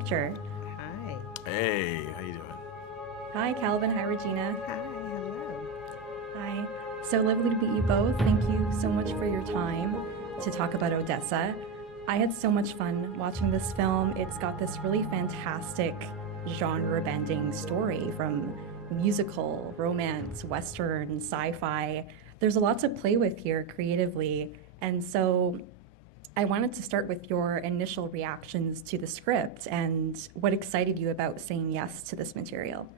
picture. Hi. Hey, how you doing? Hi, Kelvin. Hi, Regina. Hi, hello. Hi. So lovely to meet you both. Thank you so much for your time to talk about Odessa. I had so much fun watching this film. It's got this really fantastic genre-bending story from musical, romance, western, sci-fi. There's a lot to play with here creatively. And so I wanted to start with your initial reactions to the script and what excited you about saying yes to this material.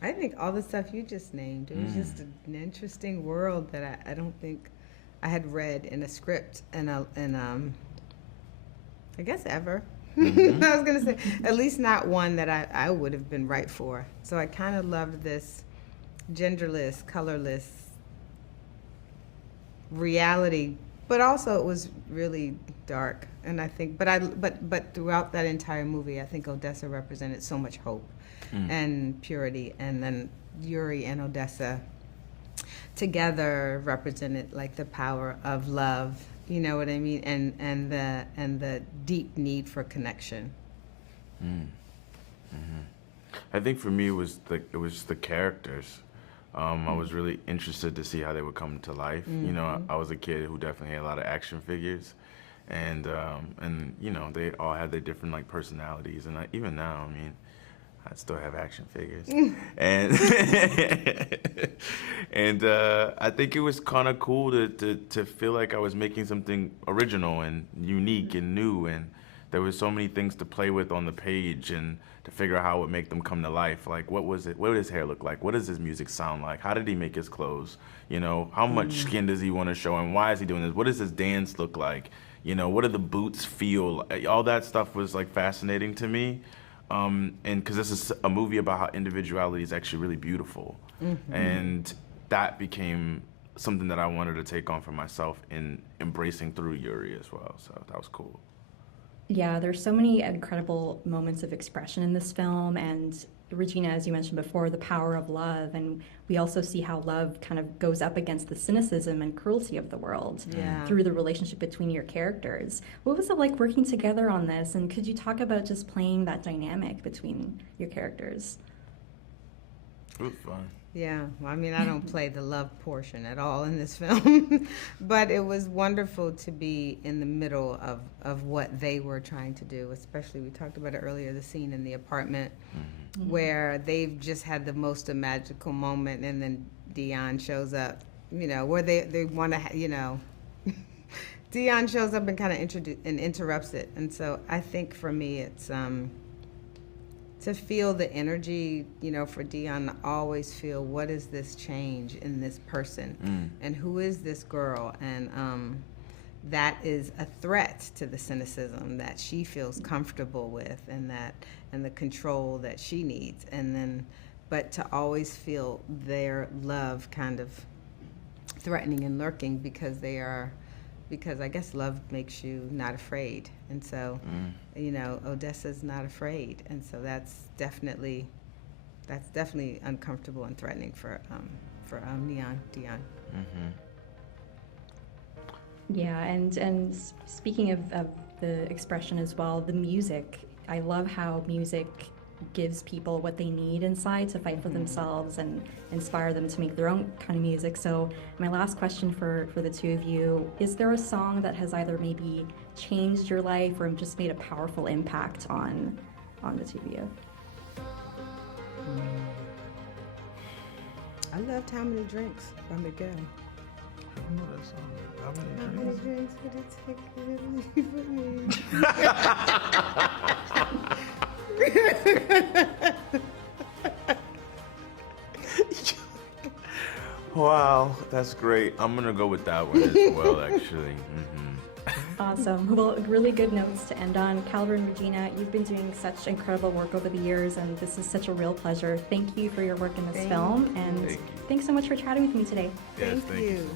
I think all the stuff you just named, it was just an interesting world that I don't think I had read in a script and I guess ever. I was going to say, at least not one that I would have been right for. So I kind of loved this genderless, colorless reality, but also it was really dark. And I think, but throughout that entire movie, I think Odessa represented so much hope and purity. And then Yuri and Odessa together represented like the power of love. You know what I mean? And the deep need for connection. I think for me it was the characters. I was really interested to see how they would come to life. You know, I was a kid who definitely had a lot of action figures, and you know, they all had their different like personalities. And even now, I mean, I still have action figures, and and I think it was kind of cool to feel like I was making something original and unique and new, and there was so many things to play with on the page and to figure out how it would make them come to life. Like, what was it? What did his hair look like? What does his music sound like? How did he make his clothes? You know, how much skin does he want to show, and why is he doing this? What does his dance look like? You know, what do the boots feel? All that stuff was like fascinating to me. And because this is a movie about how individuality is actually really beautiful. And that became something that I wanted to take on for myself in embracing through Yuri as well. So that was cool. Yeah, there's so many incredible moments of expression in this film, and Regina, as you mentioned before, the power of love, and we also see how love kind of goes up against the cynicism and cruelty of the world through the relationship between your characters. What was it like working together on this, and could you talk about just playing that dynamic between your characters? It was fun. Yeah, well, I mean, I don't play the love portion at all in this film, but it was wonderful to be in the middle of what they were trying to do, especially, we talked about it earlier, the scene in the apartment where they've just had the most magical moment, and then Dion shows up, you know, where they want to, you know, Dion shows up and kind of interrupts it. And so I think for me, it's to feel the energy, you know, for Dion to always feel, what is this change in this person? And who is this girl? And that is a threat to the cynicism that she feels comfortable with, and the control that she needs. And then, but to always feel their love kind of threatening and lurking, because I guess love makes you not afraid. And so, you know, Odessa's not afraid. And so that's definitely uncomfortable and threatening for Dion. Yeah, and speaking of the expression as well, the music, I love how music gives people what they need inside to fight for themselves and inspire them to make their own kind of music. So my last question for the two of you, is there a song that has either maybe changed your life or just made a powerful impact on the two of you? I loved How Many Drinks by Miguel. I don't know that song. How many drinks would it take for me? Wow, that's great. I'm gonna go with that one as well, actually. Awesome. Well, really good notes to end on. Kelvin, Regina, you've been doing such incredible work over the years, and this is such a real pleasure. Thank you for your work in this film, and thanks so much for chatting with me today. Yes, Thank you.